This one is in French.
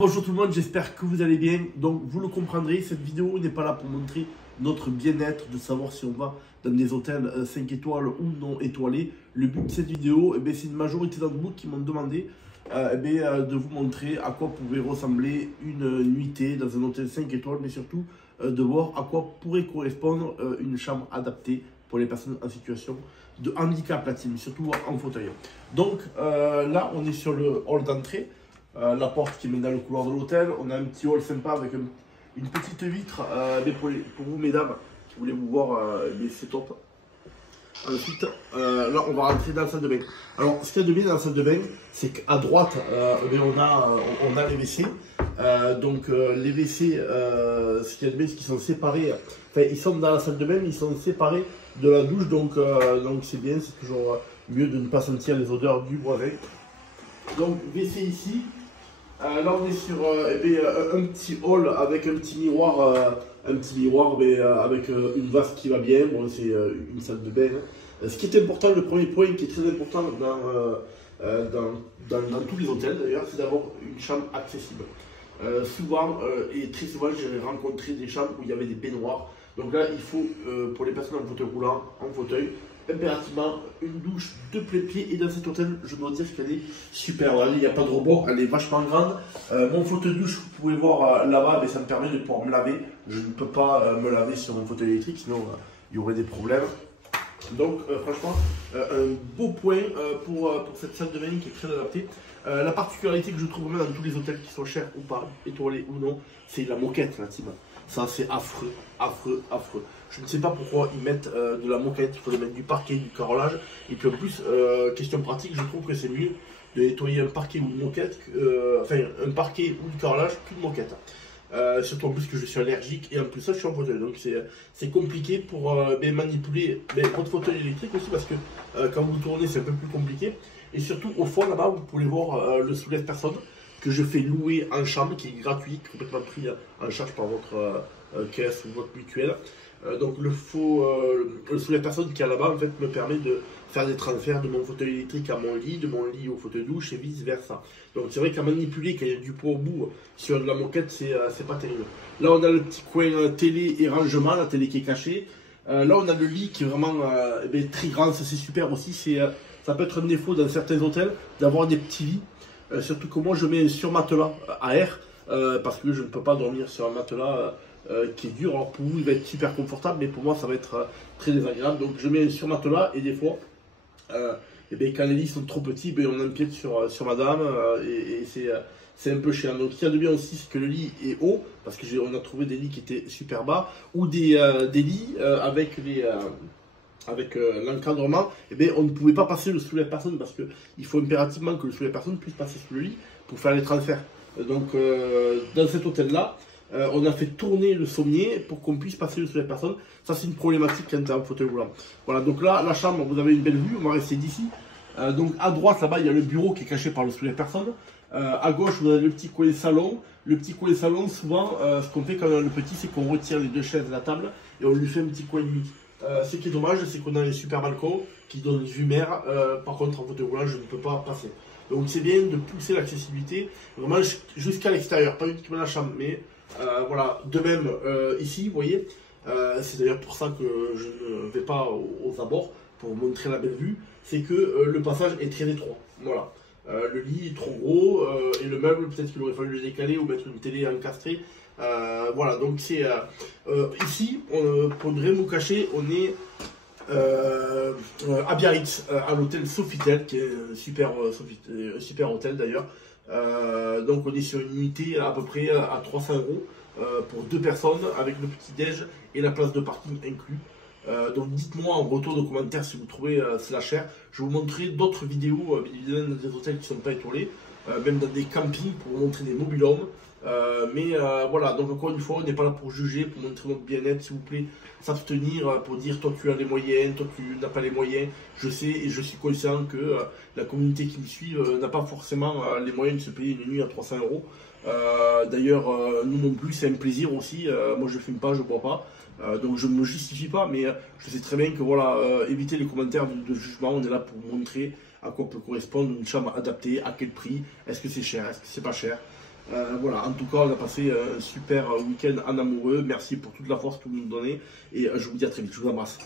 Bonjour tout le monde, j'espère que vous allez bien. Donc vous le comprendrez, cette vidéo n'est pas là pour montrer notre bien-être, de savoir si on va dans des hôtels 5 étoiles ou non étoilés. Le but de cette vidéo, c'est une majorité d'entre vous qui m'ont demandé de vous montrer à quoi pouvait ressembler une nuitée dans un hôtel 5 étoiles, mais surtout de voir à quoi pourrait correspondre une chambre adaptée pour les personnes en situation de handicap latine, surtout en fauteuil. Donc là, on est sur le hall d'entrée. La porte qui mène dans le couloir de l'hôtel. On a un petit hall sympa avec une petite vitre pour vous mesdames qui voulez vous voir, c'est top. Ensuite, là on va rentrer dans la salle de bain. Alors ce qu'il y a de bien dans la salle de bain, c'est qu'à droite on a les WC. Les WC, ce qu'il y a de bien, c'est qu'ils sont séparés. Enfin, ils sont dans la salle de bain, mais ils sont séparés de la douche. Donc c'est bien, c'est toujours mieux de ne pas sentir les odeurs du voisin. Donc WC ici. Là on est sur un petit hall avec un petit miroir avec une vase qui va bien. Bon, c'est une salle de bain. Ce qui est important, le premier point qui est très important dans tous les hôtels d'ailleurs, c'est d'avoir une chambre accessible. Souvent et très souvent j'ai rencontré des chambres où il y avait des baignoires. Donc là il faut pour les personnes en fauteuil roulant, en fauteuil, impérativement une douche de plaie-pied. Et dans cet hôtel, je dois dire qu'elle est super. Là, il n'y a pas de rebord, elle est vachement grande. Mon fauteuil de douche, vous pouvez voir là-bas, ça me permet de pouvoir me laver. Je ne peux pas me laver sur mon fauteuil électrique, sinon il y aurait des problèmes. Donc franchement, un beau point pour cette salle de bain qui est très adaptée. La particularité que je trouve même dans tous les hôtels qui sont chers ou pas, étoilés ou non, c'est la moquette, la team. Ça c'est affreux, affreux, affreux. Je ne sais pas pourquoi ils mettent de la moquette, il faudrait mettre du parquet, du carrelage. Et puis en plus, question pratique, je trouve que c'est mieux de nettoyer un parquet ou une moquette, un parquet ou du carrelage qu'une moquette. Surtout en plus que je suis allergique et en plus ça je suis en fauteuil. Donc c'est compliqué pour manipuler votre fauteuil électrique aussi, parce que quand vous tournez c'est un peu plus compliqué. Et surtout au fond là-bas vous pouvez voir le soulève-personne que je fais louer en chambre, qui est gratuit, complètement pris en charge par votre caisse ou votre mutuelle. Donc le soulève-personne qui est là-bas en fait me permet de faire des transferts de mon fauteuil électrique à mon lit, de mon lit au fauteuil douche et vice versa. Donc c'est vrai qu'à manipuler, quand il y a du poids au bout sur de la moquette, c'est pas terrible. Là on a le petit coin télé et rangement, la télé qui est cachée. Là on a le lit qui est vraiment très grand, ça c'est super aussi. Ça peut être un défaut dans certains hôtels d'avoir des petits lits. Surtout que moi je mets un surmatelas à air parce que je ne peux pas dormir sur un matelas qui est dur. Alors pour vous il va être super confortable, mais pour moi ça va être très désagréable. Donc je mets un surmatelas et des fois quand les lits sont trop petits, on empiète sur madame et c'est un peu chiant. Donc ce qu'il y a de bien aussi, c'est que le lit est haut, parce qu'on a trouvé des lits qui étaient super bas, ou des lits avec l'encadrement, on ne pouvait pas passer le soulève-personne, parce qu'il faut impérativement que le soulève-personne puisse passer sous le lit pour faire les transferts. Donc dans cet hôtel-là, on a fait tourner le sommier pour qu'on puisse passer le soulève-personne. Ça c'est une problématique quand on est en fauteuil roulant. Voilà, donc là, la chambre, vous avez une belle vue, on va rester d'ici. Donc à droite, là-bas, il y a le bureau qui est caché par le soulève-personne. À gauche, vous avez le petit coin salon. Le petit coin salon, souvent, ce qu'on fait quand on a le petit, c'est qu'on retire les deux chaises de la table et on lui fait un petit coin nuit. Ce qui est dommage, c'est qu'on a les super balcons qui donnent une vue mer. Par contre, en fauteuil roulant, je ne peux pas passer. Donc c'est bien de pousser l'accessibilité vraiment jusqu'à l'extérieur, pas uniquement la chambre, mais voilà. De même, ici, vous voyez, c'est d'ailleurs pour ça que je ne vais pas aux abords pour vous montrer la belle vue, c'est que le passage est très étroit. Voilà. Le lit est trop gros et le meuble, peut-être qu'il aurait fallu le décaler ou mettre une télé encastrée. Voilà, donc c'est ici, pour ne rien vous cacher, on est à Biarritz, à l'hôtel Sofitel, qui est un super hôtel d'ailleurs. Donc on est sur une unité à peu près à 300 € pour 2 personnes, avec le petit déj et la place de parking inclus. Donc dites-moi en retour de commentaires si vous trouvez cela cher. Je vais vous montrer d'autres vidéos, bien évidemment, dans des hôtels qui ne sont pas étoilés, même dans des campings pour vous montrer des mobil-homes. Voilà, donc encore une fois, on n'est pas là pour juger, pour montrer notre bien-être, s'il vous plaît, s'abstenir pour dire toi tu as les moyens, toi tu n'as pas les moyens. Je sais et je suis conscient que la communauté qui me suit n'a pas forcément les moyens de se payer une nuit à 300 €. D'ailleurs, nous non plus, c'est un plaisir aussi. Moi je fume pas, je bois pas. Donc je ne me justifie pas, mais je sais très bien que voilà, éviter les commentaires de jugement. On est là pour montrer à quoi peut correspondre une chambre adaptée, à quel prix, est-ce que c'est cher, est-ce que c'est pas cher. Voilà, en tout cas, on a passé un super week-end en amoureux. Merci pour toute la force que vous nous donnez et je vous dis à très vite. Je vous embrasse.